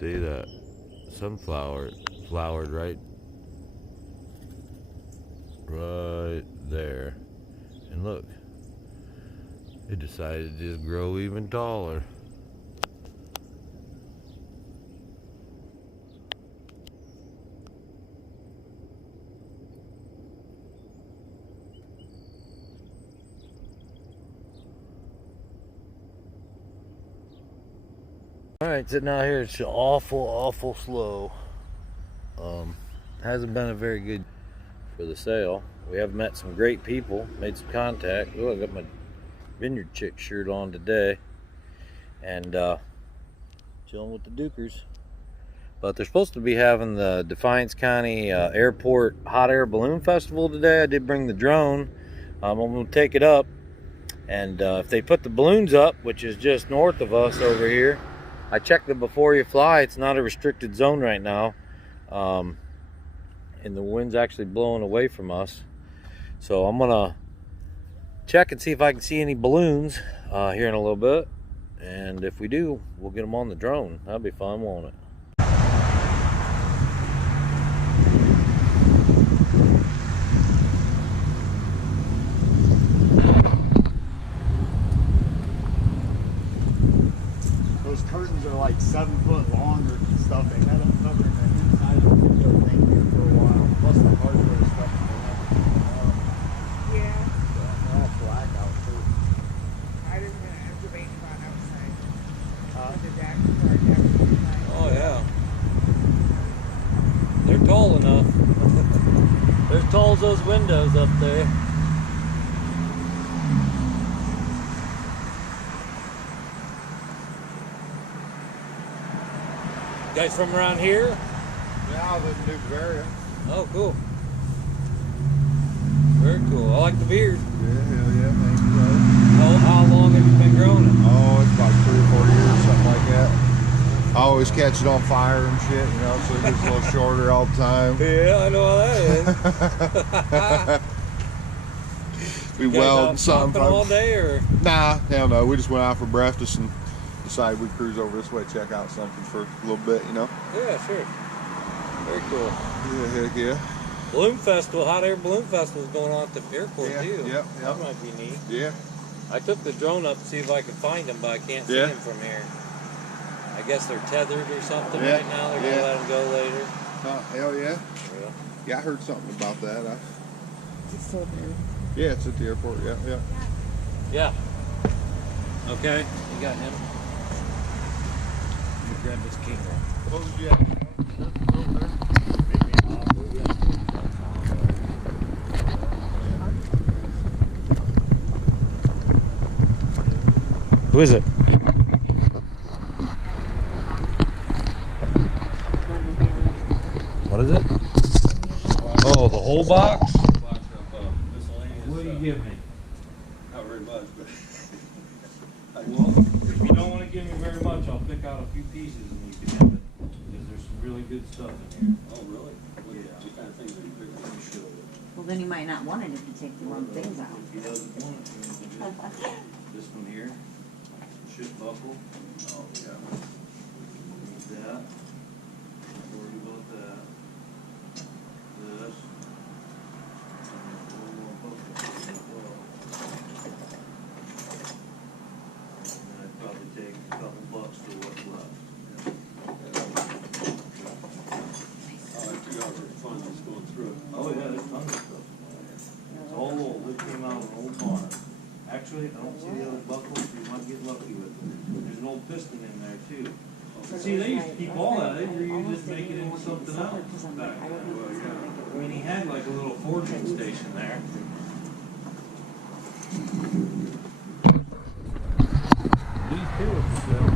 See that sunflower flowered right there. And look, it decided to just grow even taller. Alright, sitting out here, it's awful slow. Hasn't been a very good for the sale. We have met some great people, made some contact. Oh, I got my Vineyard Chick shirt on today. And chilling with the Dukers. But they're supposed to be having the Defiance County Airport Hot Air Balloon Festival today. I did bring the drone. I'm going to take it up. And if they put the balloons up, which is just north of us over here, I checked it before you fly. It's not a restricted zone right now. And the wind's actually blowing away from us. So I'm gonna check and see if I can see any balloons here in a little bit. And if we do, we'll get them on the drone. That'll be fun, won't it? Curtains are like 7 foot long or stuff. They had them covering the inside of the video thing here for a while. Plus the hardware stuff. Yeah. So they're all black out too. I didn't have to wait about outside. The deck or deck inside. Oh yeah. They're tall enough. They're as tall as those windows up there. Guys from around here? Yeah, I live in New Bavaria. Oh, cool. Very cool. I like the beard. Yeah, hell yeah, thank you, brother. How long have you been growing it? Oh, it's about 3 or 4 years, something like that. I always catch it on fire and shit, you know, so it gets a little shorter all the time. Yeah, I know how that is. We weld something. all day or? Nah, hell no. We just went out for breakfast and decided we'd cruise over this way, check out something for a little bit, you know? Yeah, sure. Very cool. Yeah, heck yeah. Balloon Festival, Hot Air Balloon Festival is going on at the airport too. Yep. That might be neat. Yeah. I took the drone up to see if I could find them, but I can't see them from here. I guess they're tethered or something right now. They're gonna let them go later. Hell yeah. Yeah, I heard something about that. It's still there. Yeah, it's at the airport. Yeah. Yeah. Okay, you got him. Let me grab this camera. What was you at? Over there. Who is it? What is it? Oh, the whole box? What do you give me? Not very much, but Well, if you don't want to give me very much, I'll pick out a few pieces and you can have it. Because there's some really good stuff in here. oh really? What kind of things are you picking up? Well, then you might not want it if you take the wrong things out. If he doesn't want it, then we can do this one here. Ship buckle. Oh yeah. Need that. Don't worry about that. This. And then one more buckle as well. And I'd probably take a couple bucks for what's left. Oh, I figured out the fun just going through it. Oh yeah, there's tons of stuff. It's all old. It came out of an old barn. Actually, I don't see the other buckles. You might get lucky with them. There's an old piston in there too. See, they used to keep all that. They reused it to make it into something else back then. I mean, he had like a little forging station there. These two are for sale.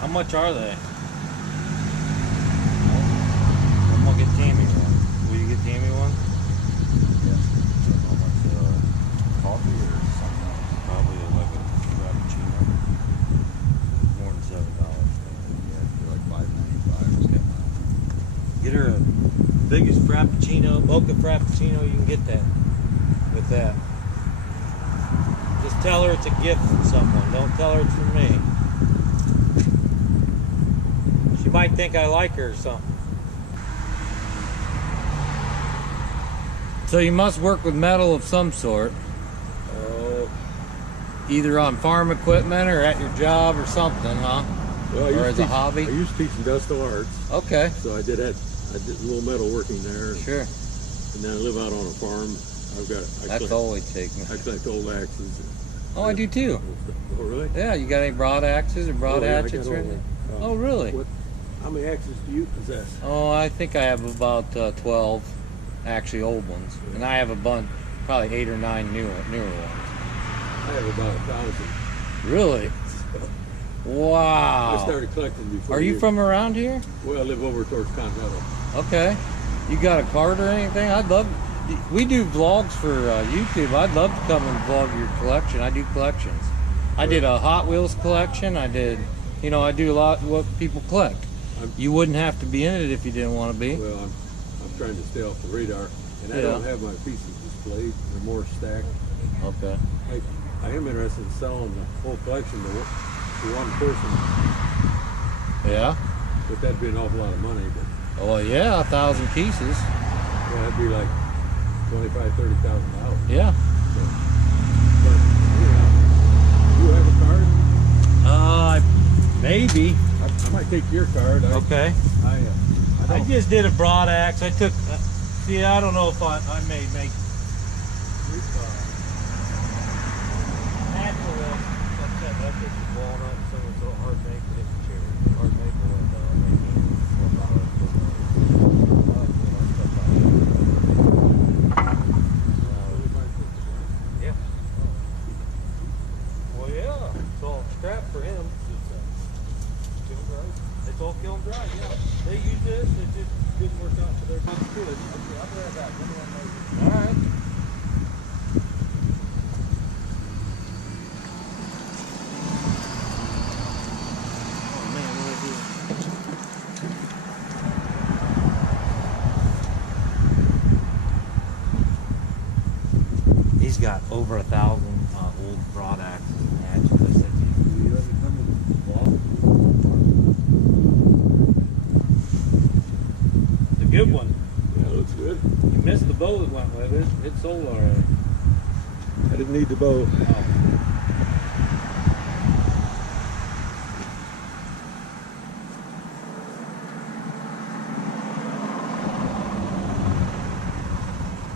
How much are they? I'm gonna get Tammy one. Will you get Tammy one? Yeah. How much coffee or something else? Probably like a frappuccino. biggest frappuccino, mocha frappuccino you can get that with that. Just tell her it's a gift from someone. Don't tell her it's from me. She might think I like her or something. So you must work with metal of some sort. Oh, Either on farm equipment or at your job or something, huh? well, Or as a hobby? I used to teach industrial arts, Okay, so I did a little metal working there. sure. And then I live out on a farm. That's all it takes me. I collect old axes. Oh, I do too. Oh, really? Yeah, you got any broad axes or broad Oh, yeah, I hatchets got or all anything? that. Oh, really? What? How many axes do you possess? Oh, I think I have about 12 actually old ones. And I have a bunch, probably 8 or 9 newer ones. I have about 1,000. Really? So, Wow. I started collecting before. Are you from around here? Well, I live over towards Continental. Okay. You got a cart or anything? I'd love. We do vlogs for YouTube. I'd love to come and vlog your collection. I do collections. I did a Hot Wheels collection. I did, I do a lot of what people collect. You wouldn't have to be in it if you didn't want to be. Well, I'm trying to stay off the radar, and I Yeah. don't have my pieces displayed. They're more stacked. Okay. I am interested in selling the whole collection to one person, Yeah. but that'd be an awful lot of money. But Oh yeah, 1,000 pieces. yeah, that'd be like $25,000-$30,000. Yeah. But you have a card? Maybe. I might take your card. Okay. I just did a broad axe. I took. See, I don't know if I may make. Natural upset. That's just walnut. Some of it's hard maple. It's cherry. Hard maple. Yeah. Well, yeah. It's all scrap for him. It's all kiln dry, yeah. They use this, it just didn't work out for their good. Okay, I'll be right back. Alright. Oh man, what do I do? He's got over 1,000 old broad axes and hatchets. I said, "Do you ever come and vlog?" Good one. Yeah, it looks good. You missed the bow that went with it. It's sold already. I didn't need the bow. Oh.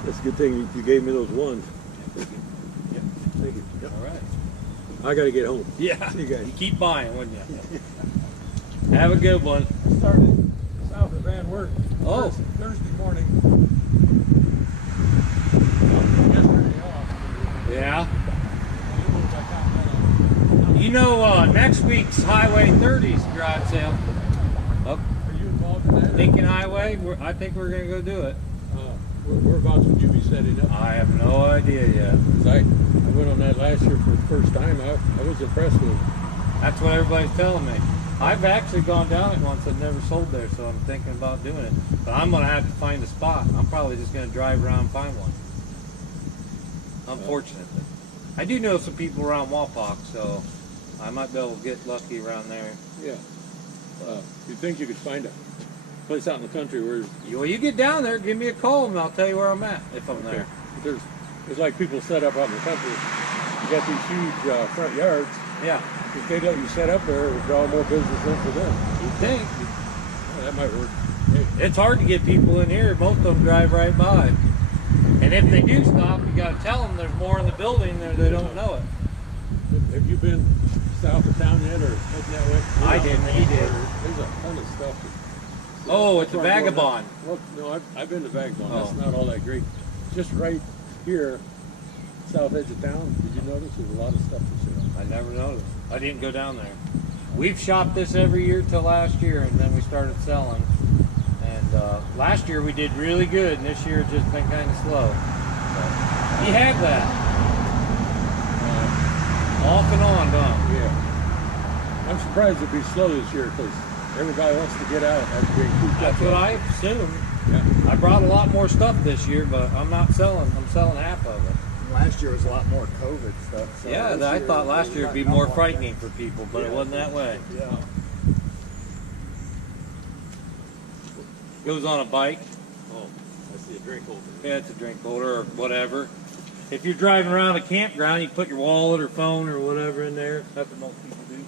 That's a good thing you gave me those ones. Yep. Thank you. Yep. All right. I gotta get home. Yeah. See you guys. You keep buying, wouldn't you? Have a good one. I started south of Van Wert Oh. Thursday morning. Yesterday off. Yeah. Next week's Highway 30's garage sale. Oh, Are you involved in that? Lincoln Highway. I think we're gonna go do it. Whereabouts would you be setting up? I have no idea yet. 'Cause I went on that last year for the first time. I was impressed with it. That's what everybody's telling me. I've actually gone down it once. I've never sold there, so I'm thinking about doing it. But I'm going to have to find a spot. I'm probably just going to drive around and find one. Unfortunately. I do know some people around Wapak, so I might be able to get lucky around there. Yeah. You'd think you could find a place out in the country where Well, you get down there, give me a call, and I'll tell you where I'm at if I'm there. there's like people set up out in the country. You got these huge front yards. Yeah. If they let you set up there, it would draw more business in for them. You think? Yeah, that might work. Hey, It's hard to get people in here. Most of them drive right by. And if they do stop, you got to tell them there's more in the building or they don't know it. have you been south of town yet or heading that way? I didn't, he did. There's a ton of stuff. Oh, it's a vagabond. Well, no, I've been to Vagabond. That's Oh. not all that great. Just right here, south edge of town, did you notice there's a lot of stuff for sale? I never noticed. I didn't go down there. We've shopped this every year till last year, and then we started selling. And last year we did really good, and this year it's just been kind of slow. But you had that. Off and on, huh? Yeah. I'm surprised it'd be slow this year because everybody wants to get out after being cooped up. That's what I assumed. I brought a lot more stuff this year, but I'm not selling. I'm selling half of it. Last year was a lot more COVID stuff. So Yeah, this I year, thought last year it'd be not more like frightening that. for people, but it wasn't that way. Yeah. Goes on a bike. Oh, I see a drink holder. Yeah, it's a drink holder or whatever. If you're driving around a campground, you put your wallet or phone or whatever in there. That's what most people do.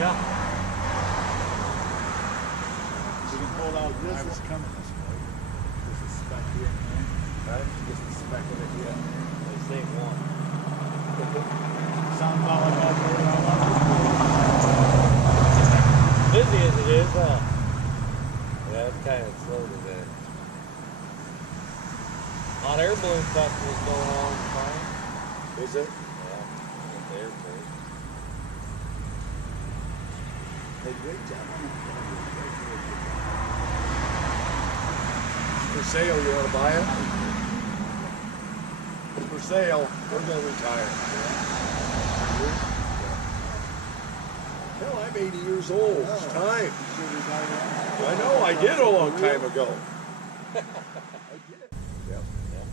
Yeah. You can hold out this. I was coming this way. This is spec here, man. Right? This is spec of it, yeah. They say one. Sound about like all the way around. Busy as it is, huh? Yeah, it's kind of slow today. Hot air balloon festival's going on fine. Is it? Yeah, at the airport. Hey, great job on it. For sale, you want to buy it? For sale, we're going to retire. Hell, I'm 80 years old. It's time. I know, I did a long time ago. I did. Yep.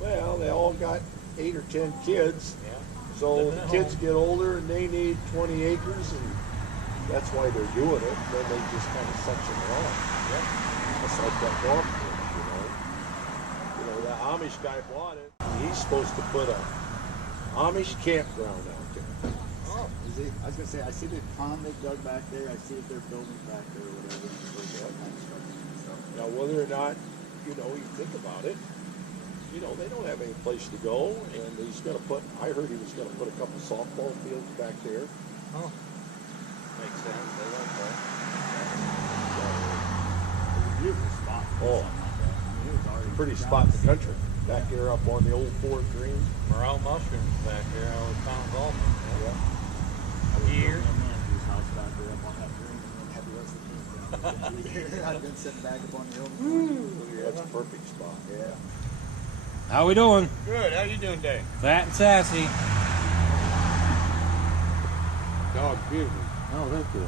Well, they all got 8 or 10 kids. Yeah. So Living the at kids home. get older and they need 20 acres, and that's why they're doing it. Then they just kind of section it off. Yep. It's like that golf course, you know. You know, the Amish guy bought it. He's supposed to put a Amish campground out there. Oh, is he? I was gonna say, I see the pond they dug back there. I see if they're building back there or whatever. Now, whether or not, you know, you think about it, you know, they don't have any place to go, and he's gonna put. I heard he was gonna put a couple softball fields back there. Oh. Makes sense. They don't play. It's a beautiful spot. Oh. Pretty spot in the country. Back there up on the old Fort Green. Morel mushrooms back there. I always found golfing. Yeah. Here. I've been sitting back up on the hill. That's a perfect spot. Yeah. How we doing? Good. How you doing, Dave? Fat and sassy. Dog, beautiful. Oh, that's good.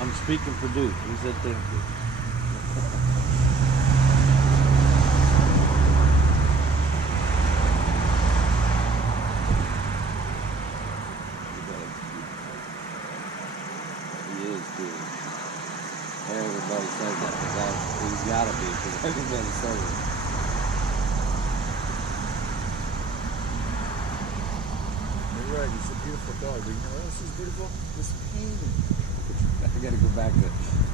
I'm speaking for Duke. He said thank you. He is too. Everybody says that because he's got to be because everybody says it. You're right. He's a beautiful dog. But you know what else is beautiful? This painting. I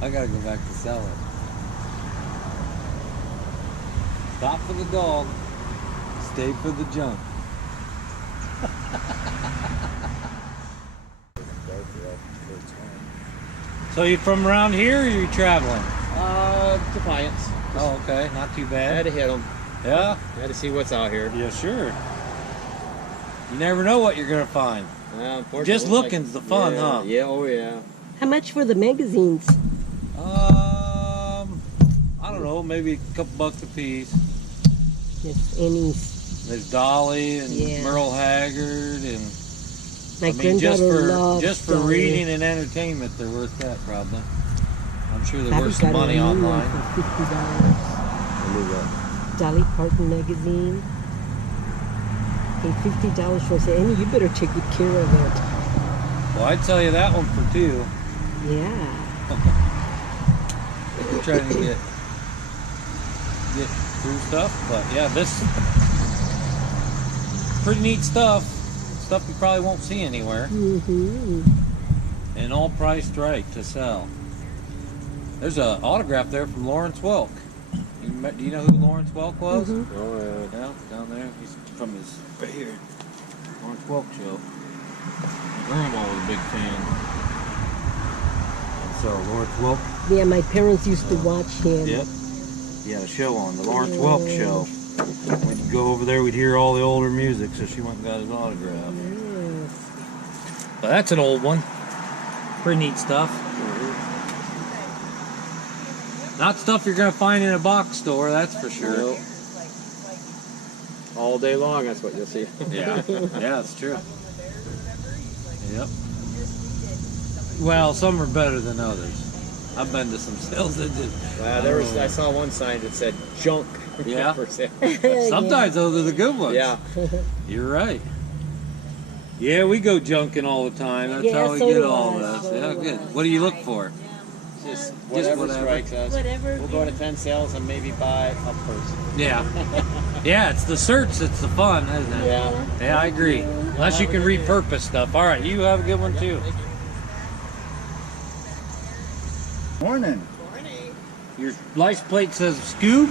gotta go back to selling. Stop for the dog, stay for the junk. So you from around here or you traveling? Defiance. Oh, okay, not too I had bad. to hit them. Yeah? I had to see what's out here. Yeah, sure. You never know what you're gonna find. Unfortunately, Just looking's the fun, yeah, huh? Yeah, oh yeah. How much for the magazines? I don't know, maybe a couple bucks a piece. Just any. There's Dolly and Yeah. Merle Haggard and My just granddaughter for loves Dolly. reading and entertainment, they're worth that probably. I'm sure they're Daddy worth some got a money new one online. for $50. Dolly Parton magazine. Paid $50 for it. Annie, you better take good care of it. Well, I'd sell you that one for $2. Yeah. We're trying to get through stuff, but yeah, this pretty neat stuff. Stuff you probably won't see anywhere, Mm-hmm. and all priced right to sell. There's an autograph there from Lawrence Welk. Do you know who Lawrence Welk was? Mm-hmm. Oh yeah, down there. He's from his right here. Lawrence Welk show. My grandma was a big fan. And so Lawrence Welk. Yeah, my parents used to watch him. Yep. He had a show on the Lawrence Welk show. When you go over there, we'd hear all the older music, so she went and got his autograph. Yes. But that's an old one. Pretty neat stuff. Not stuff you're gonna find in a box store, that's for sure. Nope. All day long, that's what you'll see. Yeah, yeah, that's true. Yep. Well, some are better than others. I've been to some sales that just. I saw one sign that said junk Yeah. for sale. Sometimes those are the good ones. Yeah. You're right. Yeah, we go junking all the time. That's Yeah, how we so get do all I, of so this. Yeah, do good. I. What do you look for? Just Just whatever whatever. strikes us. Whatever. We'll go to 10 sales and maybe buy a person. Yeah. Yeah, it's the search that's the fun, isn't it? Yeah. Yeah, I agree. Unless you can repurpose stuff. All right, you have a good one too. Morning. Your license plate says Scoob?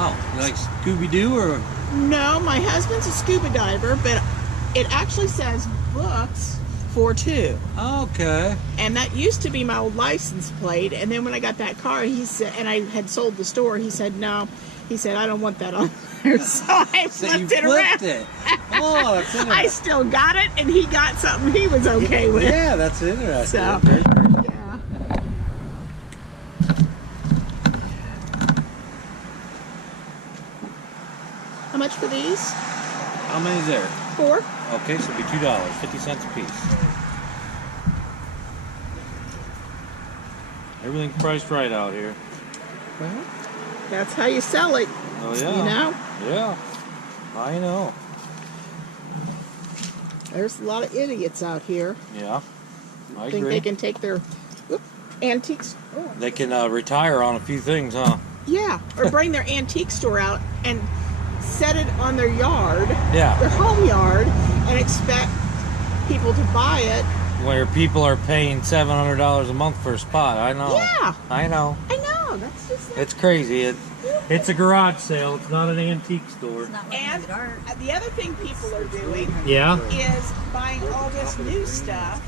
Oh, you like Scooby-Doo or? No, my husband's a scuba diver, but it actually says books for two. Okay. And that used to be my old license plate. And then when I got that car, he said, and I had sold the store, he said, no. He said, I don't want that on there. So I So you flipped it around. flipped it. Oh, that's I interesting. still got it, and he got something he was okay with. Yeah, that's interesting. So, Okay. yeah. How much for these? How many's there? 4? Okay, so it'll be $2, 50 cents a piece. Everything's priced right out here. Well, that's how you sell it, Oh yeah. you know? Yeah. I know. There's a lot of idiots out here. Yeah. I Think agree. they can take their antiques. Oh. They can retire on a few things, huh? Yeah, or bring their antique store out and set it on their yard, Yeah. their home yard, and expect people to buy it. Where people are paying $700 a month for a spot. I know. Yeah. I know. I know, that's just like, It's crazy. It's a garage sale. It's not an antique store. It's not like and good art. the other thing people are doing Yeah. is buying all this new stuff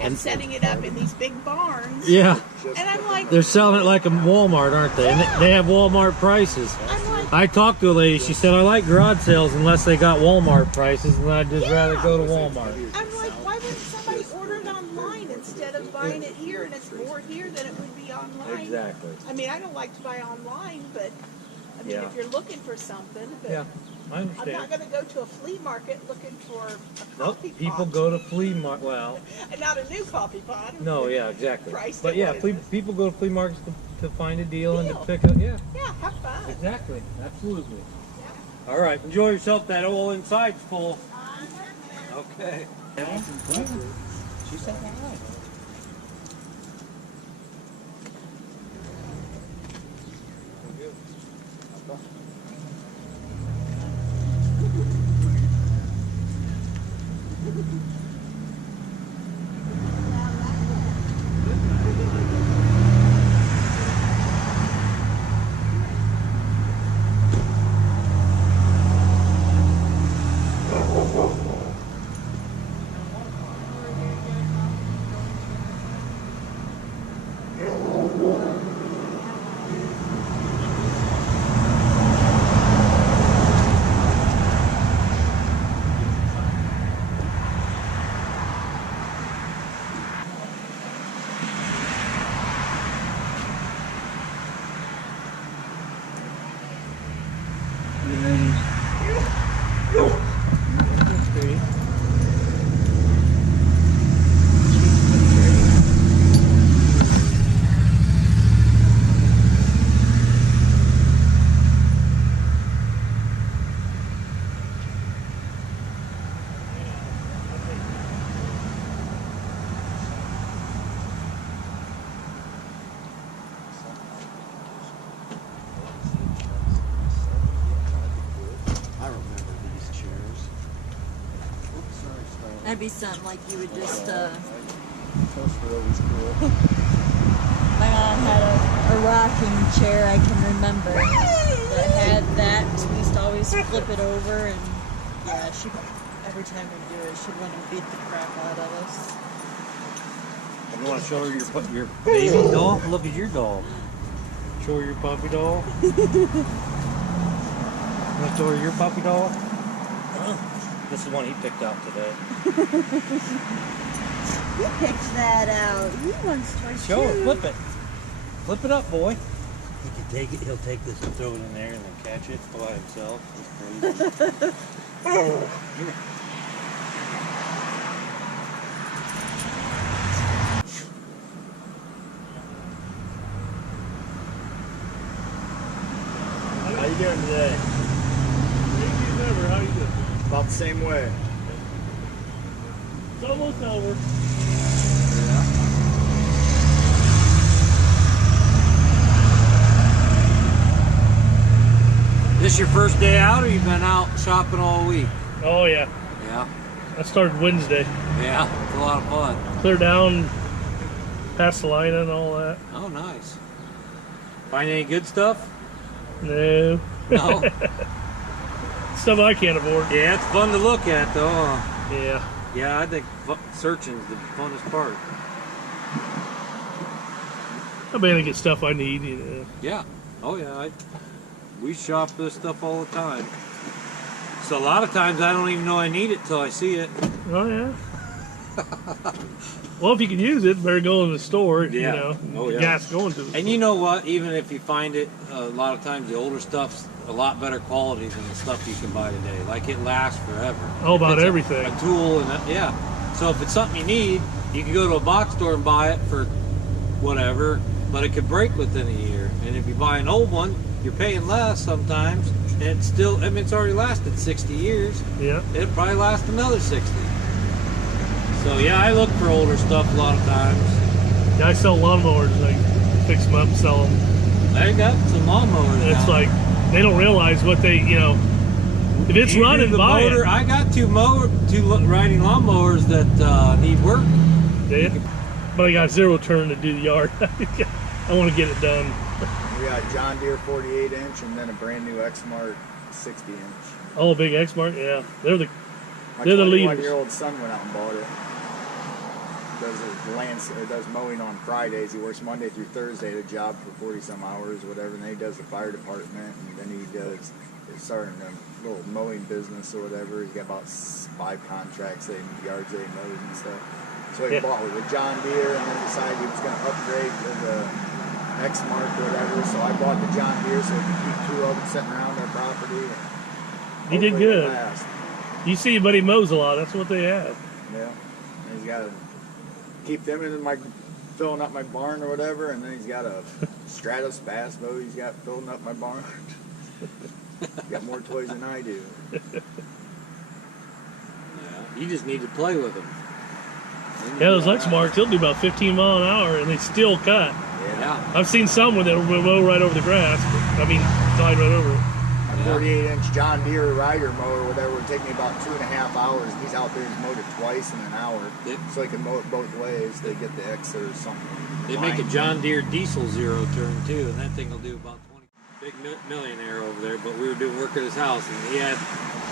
and setting it up in these big barns. Yeah. And I'm like, They're selling it like a Walmart, aren't they? And they have Walmart prices. I'm like, I talked to a lady. She said, I like garage sales unless they got Walmart prices, and I'd just rather go to Walmart. I'm like, why wouldn't somebody order it online instead of buying it here? And it's more here than it would be online. Exactly. I mean, I don't like to buy online, but I mean, Yeah. if you're looking for something, but Yeah, I I'm not understand. going to go to a flea market looking for a Nope, coffee people pot. go to flea market. Well, And not a new coffee pot. no, yeah, exactly. Priced But at yeah, what is this? people go to flea markets to find a deal and to Deal. pick up. Yeah, Yeah, have fun. exactly. Absolutely. All right, enjoy yourself. That whole inside's full. Okay. She said all right. I remember these chairs. Oops, sorry, That'd be something like you would just, Those were always cool. my mom had a rocking chair I can remember that had that. We used to always flip it over and yeah, she, every time we do it, she'd want to beat the crap out of us. You want to show her your baby doll? Look at your doll. Show her your puppy doll. Want to order your puppy dog? This is one he picked out today. You picked that out. He wants toys Show too. it, flip it. Flip it up, boy. He can take it, he'll take this and throw it in there and then catch it by himself. It's crazy. Come here. How you doing today? Never, how you doing? About the same way. It's almost over. This your first day out, or you've been out shopping all week? Oh yeah, Yeah. I started Wednesday. Yeah, it's a lot of fun. Clear down past Salina and all that. Oh, nice. Find any good stuff? No. No. Stuff I can't afford. Yeah, it's fun to look at, though. Huh? Yeah. Yeah, I think searching's the funnest part. I mainly get stuff I need, you know. Yeah. Oh, yeah. We shop this stuff all the time. So a lot of times I don't even know I need it till I see it. Oh yeah. Well, if you can use it, better go in the store. Yeah. You know, Oh, yeah. gas going to it. And you know what? Even if you find it, a lot of times the older stuff's a lot better quality than the stuff you can buy today. Like it lasts forever. All about If it's everything. A tool and yeah. So if it's something you need, you can go to a box store and buy it for whatever, but it could break within a year. And if you buy an old one, you're paying less sometimes, and it's still, I mean, it's already lasted 60 years. Yeah. It'll probably last another 60. So yeah, I look for older stuff a lot of times. Yeah, I sell lawnmowers. I fix them up, sell them. I got some lawnmowers And it's now. like they don't realize what they, you know. If it's You do running, the buy motor. it. I got two riding lawnmowers that need work. Yeah. But I got zero turn to do the yard. I want to get it done. We got John Deere 48 inch and then a brand new Exmart 60 inch. Oh, big X-Mart, yeah. They're the My They're the leaders. 21-year-old son went out and bought it. Does mowing on Fridays. He works Monday through Thursday at a job for 40 some hours, whatever. And then he does the fire department, and then he does starting a little mowing business or whatever. He's got about 5 contracts, yards they mowed and stuff. So he bought with a John Deere, and then decided he was going to upgrade to the Exmark or whatever. So I bought the John Deere so he could keep 2 of them sitting around their property. He did Hopefully good. it'll last. You see, but he mows a lot. That's what they have. Yeah, and he's got to keep them in my filling up my barn or whatever, and then he's got a Stratos Bass boat he's got filling up my barn. Got more toys than I do. Yeah. You just need to play with them. Yeah, those X-Marks, they'll do about 15 mile an hour, and they still cut. Yeah. I've seen some where they'll mow right over the grass. But, I mean, glide right over it. A 48-inch John Deere rider mower or whatever would take me about 2.5 hours. He's out there, he's mowed it twice in an hour, so he can mow it both ways. They get the X or something. They make a John Deere diesel zero turn too, and that thing will do about 20. Big millionaire over there, but we were doing work at his house, and he had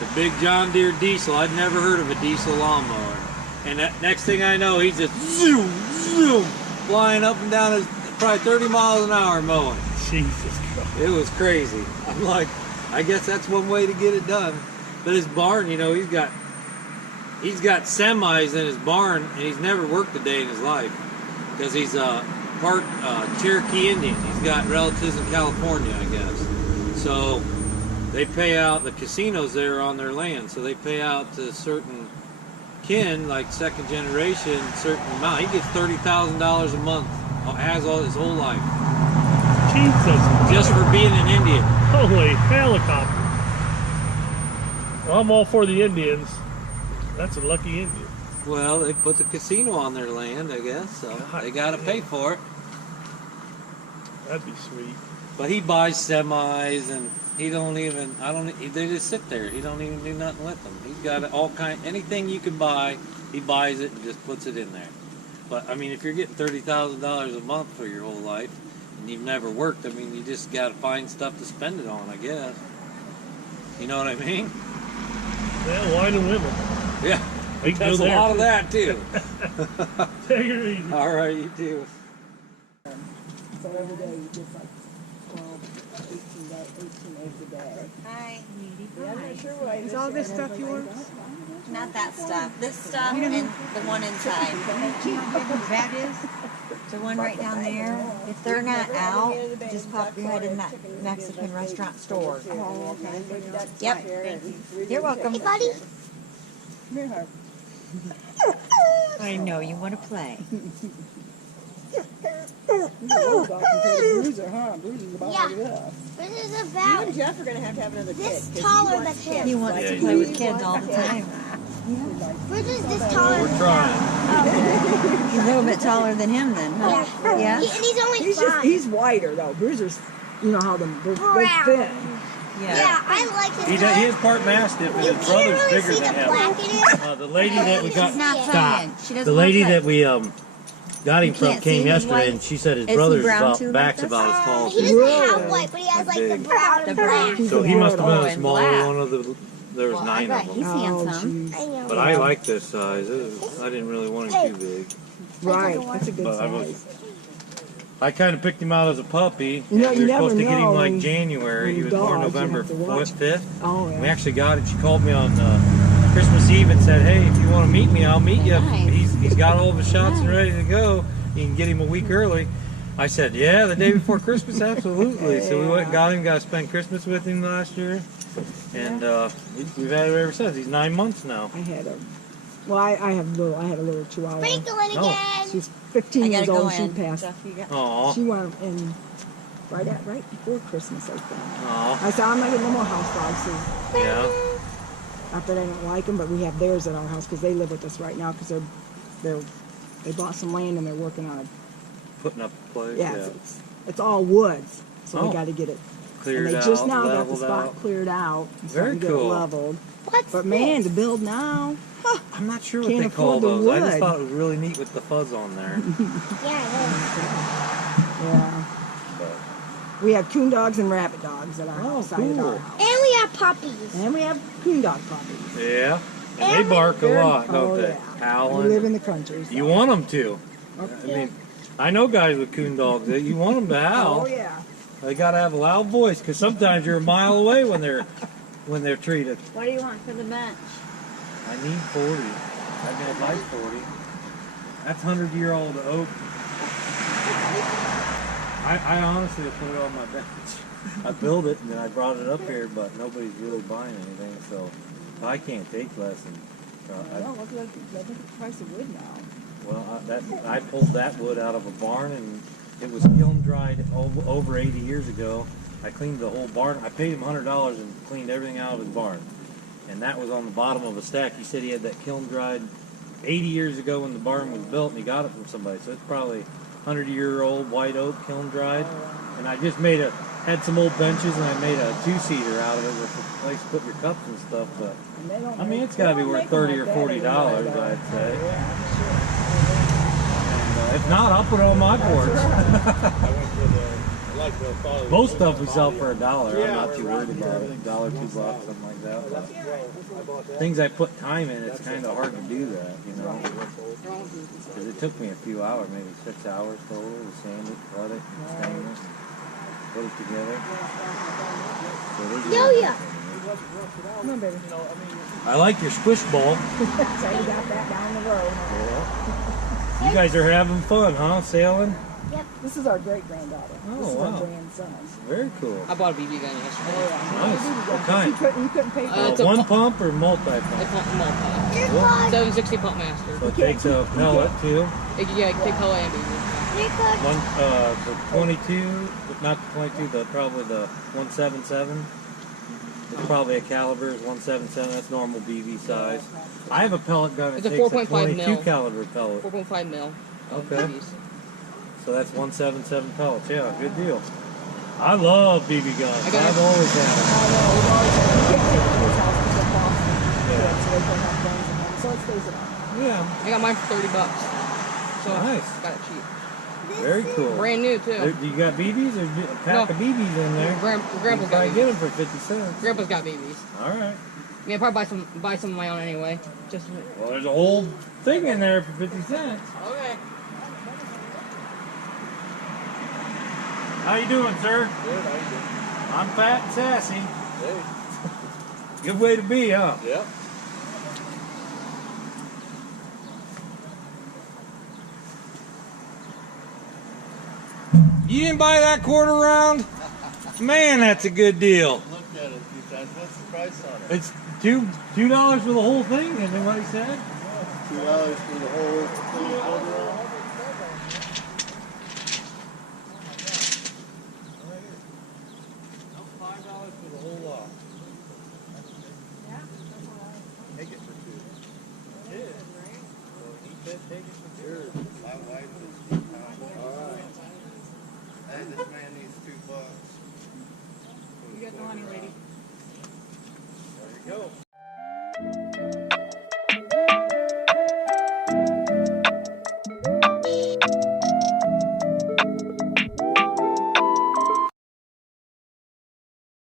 the big John Deere diesel. I'd never heard of a diesel lawnmower. And that next thing I know, he's just zoom, zoom, flying up and down his probably 30 miles an hour mowing. Jesus Christ. It was crazy. I'm like, I guess that's one way to get it done. But his barn, you know, he's got semis in his barn, and he's never worked a day in his life because he's part Cherokee Indian. He's got relatives in California, I guess. So they pay out, the casinos there on their land, so they pay out to certain kin, like second generation, certain amount. He gets $30,000 a month, has all his whole life, Jesus. just for being an Indian. Holy helicopter. Well, I'm all for the Indians. That's a lucky Indian. Well, they put the casino on their land, I guess, so God they got to pay for it. That'd be sweet. But he buys semis, and he don't even, they just sit there. He don't even do nothing with them. He's got all anything you can buy, he buys it and just puts it in there. But, I mean, if you're getting $30,000 a month for your whole life, and you've never worked, I mean, you just got to find stuff to spend it on, I guess. You know what I mean? Yeah, wine and women. Yeah. We can That's go a there. lot of that, too. Take it easy. All right, you too. So every day you get like 12, 18 eggs a day. Hi. Is all this stuff yours? Not that stuff. This stuff and the one inside. That is. The one right down there. If they're not out, just pop your head in that Mexican restaurant store. Oh, okay. Yep. You're welcome. Hey, buddy. I know you want to play. Bruiser, huh? Bruiser's about Yeah. like this. This is You about and Jeff are gonna have another this kid. 'cause taller he wants than him. He wants Yeah, to he play with does. kids all the time. Bruiser's this taller We're than trying. He's a little bit taller than him then, huh? Yeah. and he's only He's 5. he's wider though. Bruiser's, you know how they're Brown. thin. Yeah, I like his He color. is part mastiff, and You his can't brother's really bigger see than the him. black in it. The lady that we got, She's not stop. playing. She doesn't The wanna lady play. that we got him You from can't see came his yesterday, white? and she said his Is he brother's brown about too, like back's this? about as tall as He his. doesn't have white, but he has like the Big. brown and black. So he must have been Oh, a and smaller black. one of the. There was Well, I 9 bet of them. he's handsome. jeez. I know. But I like this size. I didn't really want him too big. Right, that's a good But size. I kind of picked him out as a puppy. You know, and you we were never supposed to get him know like when- January. when He was born dogs, you November have to watch. 5th. Oh We yeah. actually got it. She called me on Christmas Eve and said, "Hey, if you want to meet me, I'll meet you. Nice. He's got all of his shots and ready to go. You can get him a week early." I said, "Yeah, the day before Christmas, absolutely." So we went and got him. Got to spend Christmas with him last year, and we've had him ever since. He's 9 months now. I had a, well, I had a little chihuahua. Sprinkling No. again. She's I 15 gotta years go old. She in. passed. Jeff, you got. Aw, She went in right before Christmas, I think. aw, I said, I'm not getting no more house dogs. So, yeah. not that I don't like them, but we have theirs at our house because they live with us right now because they bought some land and they're working on it. Putting up a place. Yeah, Yeah. it's all woods, so Oh. we got to get it. Cleared And they out, just now got the leveled spot out. cleared out. and Very starting to get it cool. leveled. What's But this? man, to build now, I'm not sure what Can't they call afford the those. I just wood. thought it was really neat with the fuzz on there. yeah. But We have coon dogs and rabbit dogs at our Oh, house. Side of cool. our house. And we have puppies. And we have coon dog puppies. yeah, and they bark a They're- lot, don't oh, they? yeah. We live Howling. in the country. So. You want them to. I mean, I know guys with coon dogs that you want them to howl. Oh yeah. They gotta have a loud voice because sometimes you're a mile away when they're treated. What do you want for the bench? I need 40. I gotta buy 40. That's 100-year-old oak. I honestly have put it on my bench. I built it and then I brought it up here, but nobody's really buying anything, so I can't take less than. Well, look at the price of wood now. Well, I pulled that wood out of a barn and it was kiln dried over 80 years ago. I cleaned the whole barn. I paid him $100 and cleaned everything out of his barn. And that was on the bottom of a stack. He said he had that kiln dried 80 years ago when the barn was built and he got it from somebody. So it's probably 100-year-old white oak kiln dried. And I just had some old benches and I made a 2-seater out of it with a place to put your cups and stuff. But And they don't I mean, make- it's got to they be don't worth make them $30 or like that $40, anymore, I'd say. Yeah, sure. If not, I'll put it on my porch. I like the thought of Most stuff we sell for $1. I'm not too Yeah. worried about it. $1, $2, something like that. But things I put time in, it's kind of hard to do that, you know. Because it took me a few hours, maybe 6 hours total to sand it, flood it, stain it, put it together. So there's Yo-yo. Come on, baby. I like your squish ball. So we got that down the road. You guys are having fun, huh? Sailing? This is our great granddaughter. Oh, this is wow. our grandson. Very cool. I bought a BB gun yesterday. Nice. What kind? You couldn't pay for It's it. a One pump. pump or I multi-pump? pump multi. Your Cool. card. 760 pump master. So it takes a pellet too. Yeah, I can take pellet and BB. Your card. The 22, not the 22, probably the 177. It's probably a caliber is 177. That's normal BB size. I have a pellet gun that It's a takes a 4.5 22 mil. caliber pellet. 4.5 mil. Okay. BBs. So that's 177 pellets. Yeah, good deal. I love BB guns. I got I've it. always had them. We can't take it to his house because they're costly. Yeah. So they can have guns in them. So it stays at home. Yeah, I got mine for $30. So Nice. got it cheap. very cool. Brand new too. You got BBs or a pack No. of BBs in there? Grandpa's You got can get them BBs. for 50 cents. Grandpa's got BBs. All right. I mean, I'll probably buy some of my own anyway. Just Well, there's a whole thing in there for 50 cents. okay. How you doing, sir? Good, how you doing? I'm fat and sassy. Hey. Good way to be, huh? Yep. You didn't buy that quarter round? Man, that's a good deal. Looked at it a few times. What's the price on it? It's $2 for the whole thing, isn't that what he said? $2 for the whole quarter. $5 for the whole lot. Take it for two. It is. So he said take it for Sure. My wife is all right. Hey, this man needs $2. You got the money, lady. There you go.